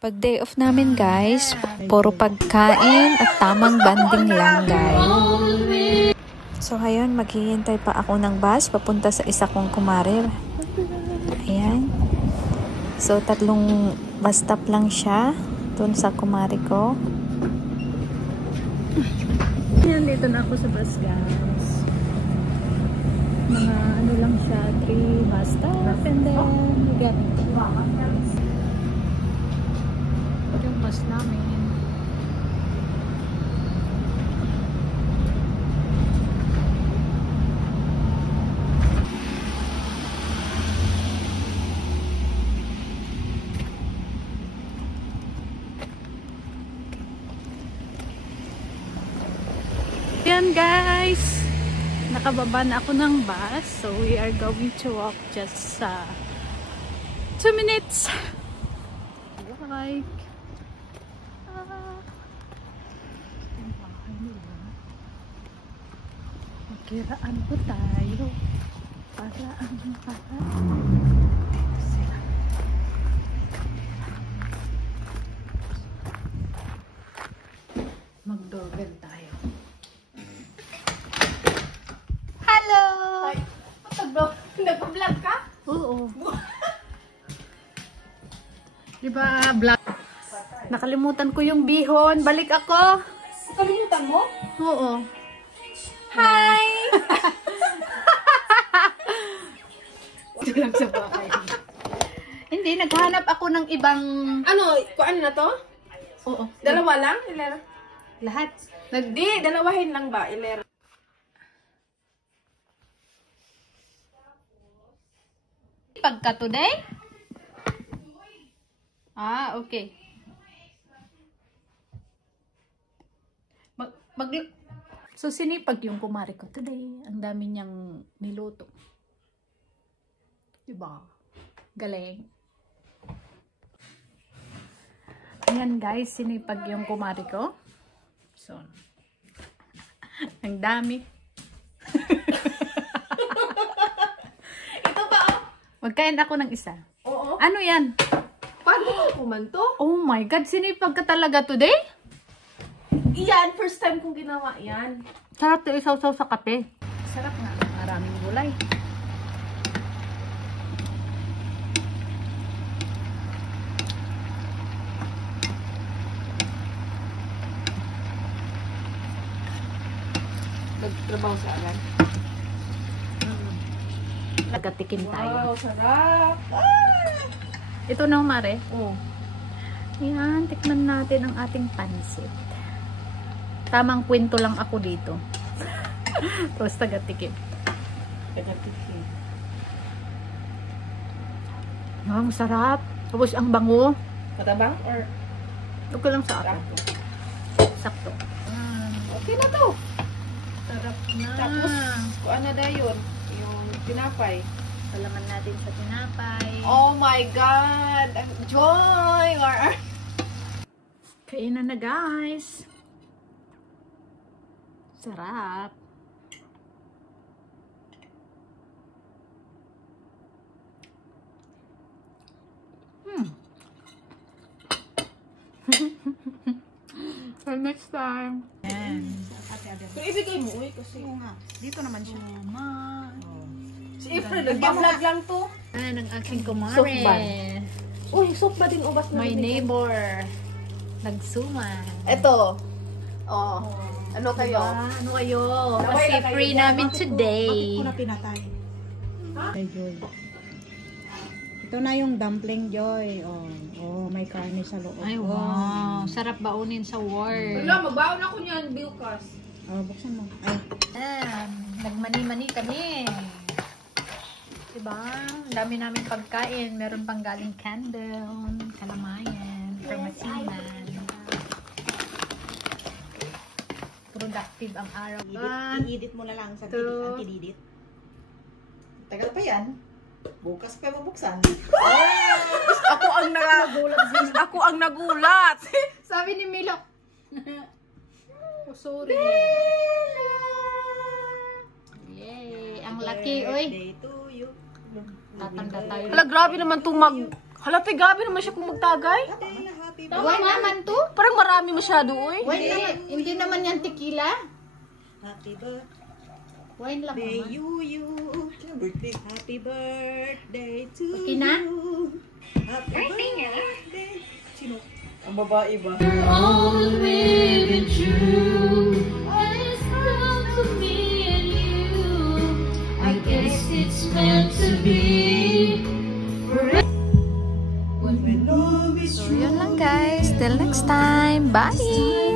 Pag day off namin guys, puro pagkain at tamang banding lang guys. So ayun, maghihintay pa ako ng bus papunta sa isa kong kumarir. Ayan. So 3 bus stop lang siya dun sa kumari ko. Ayan, dito na ako sa bus guys. Mga ano lang siya, 3 bus stop and then we get yung bus namin. Yan guys, nakababa na ako ng bus, so we are going to walk just 2 minutes. Like magkiraan po tayo para ang mag-doorbell tayo. Hello! Ay, nag-vlog ka? Oo. Diba, vlog? Nakalimutan ko yung bihon. Balik ako. Nakalimutan mo? Oo. Hi! Ito lang sa bahay. Hindi, naghanap ako ng ibang... Ano na to? Oo. Dalawa lang? Ilera? Lahat. Di, dalawahin lang ba? Ilera. Pagka today? Ah, okay. So, sinipag yung kumari ko today. Ang dami niyang niluto. Diba? Galing. Ayan guys, sinipag yung kumari ko. So, ang dami. Ito ba? Magkain ako ng isa. Oo. Ano yan? Paano mo kumanto? Oh my God, sinipag ka talaga today? Iyan, first time kong ginawa yan. Sarap to isaw-saw sa kape. Sarap nga. Maraming gulay. Nagtrabaho sa alam. Nagatikim tayo. Wow, sarap. Ito na, Mare. Oh. Yan, tikman natin ang ating pansit. Tamang kwento lang ako dito. Tapos tagatikim. Tagatikim. Ang sarap. Tapos ang bango. Matabang or Okay lang sa akin. Sakto. Okay na to. Sarap na. Tapos, kung ano na yun? Yung tinapay. Salaman natin sa tinapay. Oh my God! Ang joy! Kainan na guys. Sarap. For next time. Yan. Pero ibigay mo, uy, kasi Dito naman siya. si Efren, nag-vlog lang to. Ayan ang aking kumare. Soup ba? Uy, soup ba din ubas na My bibigay? neighbor. Nagsuman. Eto. Oh. Ano kayo? Diba? Ano kayo? Naway Kasi na kayo free dyan. namin today. Bakit ko na pinatay? Kay Joy. Ito na yung dumpling, Joy. Oh, may karne sa loob. Ay, wow. Sarap baunin sa work. Wala, magbaon ako niyan, Bilkas. Oh, buksan mo. Ay, Nagmani-mani kami. Diba? Ang dami namin pagkain. Meron pang galing Candle, Kalamayan, Pharmacinan. Productive ang araw. i-edit mo na lang sa Two. anti-edit. Tagal pa yan. Bukas pa mabuksan. Ako ang nagulat. Ako ang nagulat. Sabi ni Milo. Oh, sorry. Yay! Ang laki, oy. Birthday to you. Tatanda tayo. Hala, grabe naman itong Hala, te, grabe naman siya kung magtagay. Happy Wine naman to? Parang marami masyado, uy. Wine naman. Hindi naman yan tequila. Happy birthday Wine lang naman. you. Sino birthday? Happy birthday to Okay na? you. Happy birthday. Sino? Ang babae ba? So, yun lang guys. Till next time. Bye!